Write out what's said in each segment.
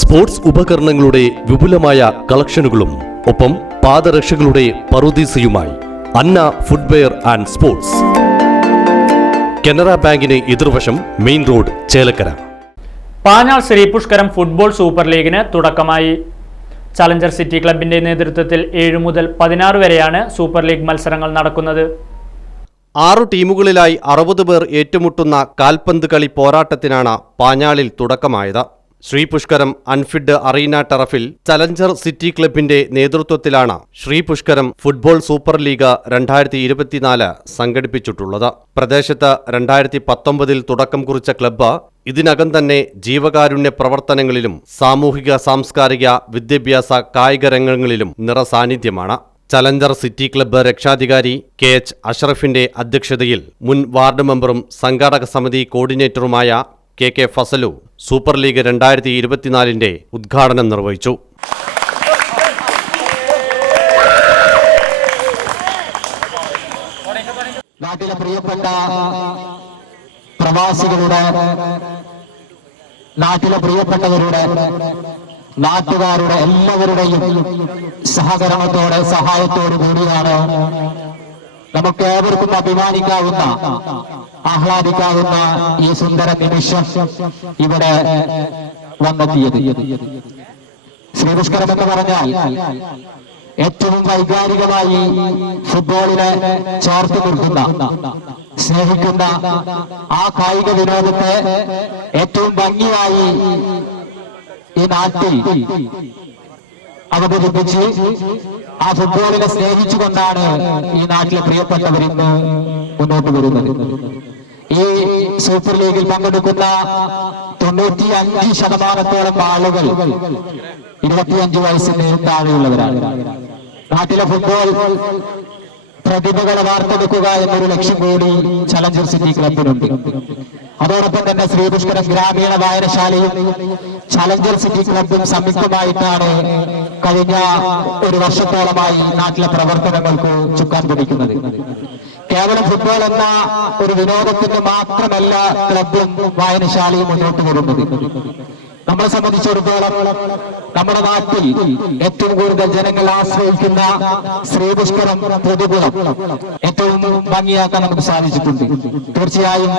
Sports ഉപകരണങ്ങളുടെ വിപുലമായ കളക്ഷനുകളും ഒപ്പം പാദരക്ഷകളുടെ പറുദീസയുമായി Anna footwear and sports. Canara ബാങ്കിന് എതിർവശം main road Chelakkara. Panjal Sree Pushkaram football super ലീഗിന് തുടക്കമായി. ചലഞ്ചർ സിറ്റി ക്ലബിന്റെ നേതൃത്വത്തിൽ ഏഴ് മുതൽ പതിനാറ് വരെയാണ് സൂപ്പർ ലീഗ് മത്സരങ്ങൾ നടക്കുന്നത്. ആറു ടീമുകളിലായി അറുപത് പേർ ഏറ്റുമുട്ടുന്ന കാൽപന്ത് കളി പോരാട്ടത്തിനാണ് പാഞ്ഞാളിൽ തുടക്കമായത്. ശ്രീപുഷ്കരം അൺഫിഡ് അറീന ടറഫിൽ ചലഞ്ചർ സിറ്റി ക്ലബിന്റെ നേതൃത്വത്തിലാണ് ശ്രീപുഷ്കരം ഫുട്ബോൾ സൂപ്പർ ലീഗ് രണ്ടായിരത്തി ഇരുപത്തിനാല് സംഘടിപ്പിച്ചിട്ടുള്ളത്. പ്രദേശത്ത് രണ്ടായിരത്തി പത്തൊമ്പതിൽ തുടക്കം കുറിച്ച ക്ലബ്ബ് ഇതിനകം തന്നെ ജീവകാരുണ്യ പ്രവർത്തനങ്ങളിലും സാമൂഹിക സാംസ്കാരിക വിദ്യാഭ്യാസ കായിക രംഗങ്ങളിലും നിറസാന്നിധ്യമാണ്. ചലഞ്ചർ സിറ്റി ക്ലബ്ബ് രക്ഷാധികാരി കെ എച്ച് അഷറഫിന്റെ അധ്യക്ഷതയിൽ മുൻ വാർഡ് മെമ്പറും സംഘാടക സമിതി കോർഡിനേറ്ററുമായ K K Fasalu super league രണ്ടായിരത്തി ഇരുപത്തിനാലിന്റെ ഉദ്ഘാടനം നിർവഹിച്ചു. നാട്ടിലെ പ്രിയപ്പെട്ട പ്രവാസികളുടെ നാട്ടിലെ പ്രിയപ്പെട്ടവരുടെ നാട്ടുകാരുടെ എല്ലാവരുടെയും സഹകരണത്തോടെ സഹായത്തോടു കൂടിയാണ് നമുക്ക് ഏവർക്കും അഭിമാനിക്കാവുന്ന ആഹ്ലാദിക്കാവുന്ന ഈ സുന്ദര നിമിഷം ഇവിടെ വന്നെത്തിയത്. ശ്രീപുഷ്കരം എന്ന് പറഞ്ഞാൽ ഏറ്റവും വൈകാരികമായി ഫുട്ബോളിനെ ചേർത്ത് നിർത്തുന്ന സ്നേഹിക്കുന്ന ആ കായിക വിനോദത്തെ ഏറ്റവും ഭംഗിയായി ഈ നാട്ടിൽ അവതരിപ്പിച്ച് ആ ഫുട്ബോളിനെ സ്നേഹിച്ചുകൊണ്ടാണ് ഈ നാട്ടിലെ പ്രിയപ്പെട്ടവർ ഇന്ന് മുന്നോട്ട് വരുന്നത്. ഈ സൂപ്പർ ലീഗിൽ പങ്കെടുക്കുന്ന തൊണ്ണൂറ്റി അഞ്ച് ശതമാനത്തോളം ആളുകൾ ഇരുപത്തിയഞ്ച് വയസ്സിന് താഴെയുള്ളവരാണ്. നാട്ടിലെ ഫുട്ബോൾ പ്രതിഭകളെ വാർത്തെടുക്കുക എന്നൊരു ലക്ഷ്യം കൂടി ചലഞ്ചർ സിറ്റി ക്ലബിനുണ്ട്. അതോടൊപ്പം തന്നെ ശ്രീപുഷ്കരം ഗ്രാമീണ വായനശാലയും ചലഞ്ചർ സിറ്റി ക്ലബും സംയുക്തമായിട്ടാണ് കഴിഞ്ഞ ഒരു വർഷത്തോളമായി നാട്ടിലെ പ്രവർത്തനങ്ങൾക്ക് ചുക്കാൻ പിടിക്കുന്നത് കേവലം ഫുട്ബോൾ എന്ന ഒരു വിനോദത്തിന് മാത്രമല്ല ക്ലബും വായനശാലയും മുന്നോട്ട് വരുന്നത് നമ്മളെ സംബന്ധിച്ചിടത്തോളം നമ്മുടെ നാട്ടിൽ ഏറ്റവും കൂടുതൽ ജനങ്ങൾ ആശ്രയിക്കുന്ന ശ്രീപുഷ്കരം പൊതുഗുണം ഏറ്റവും ഭംഗിയാക്കാൻ നമുക്ക് സാധിച്ചിട്ടുണ്ട്. തീർച്ചയായും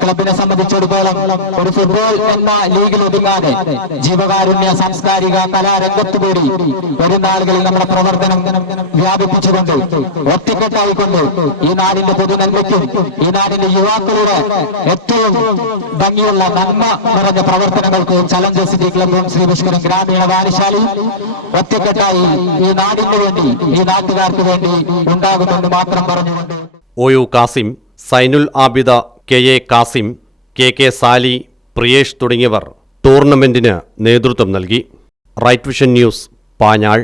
ക്ലബിനെ സംബന്ധിച്ചിടത്തോളം ഒരു ഫുട്ബോൾ എന്ന ലീഗിൽ ഒതുങ്ങാതെ ജീവകാരുണ്യ സാംസ്കാരിക കലാരംഗത്ത് കൂടി വരും നാളുകളിൽ നമ്മുടെ പ്രവർത്തനം വ്യാപിപ്പിച്ചുകൊണ്ട് ഒറ്റക്കെട്ടായിക്കൊണ്ട് ഈ നാടിന്റെ പൊതുനന്മയ്ക്കും ഈ നാടിന്റെ യുവാക്കളുടെ ഏറ്റവും ഭംഗിയുള്ള നന്മ നിറഞ്ഞ പ്രവർത്തനങ്ങൾക്ക് ചലഞ്ചർ സിറ്റി ക്ലബും ശ്രീ പുഷ്കരൻ ഗ്രാമീണ വായനശാലയും ഒറ്റക്കെട്ടായി ഈ നാടിന് വേണ്ടി ഈ നാട്ടുകാർക്ക് വേണ്ടി ഉണ്ടാകുമെന്ന് മാത്രം പറഞ്ഞുകൊണ്ട്. O U Kasim Sainul Abida K A Kasim K K Sali Priyesh തുടങ്ങിയവർ ടൂർണമെന്റിന് നേതൃത്വം നൽകി. Right vision news Panjal.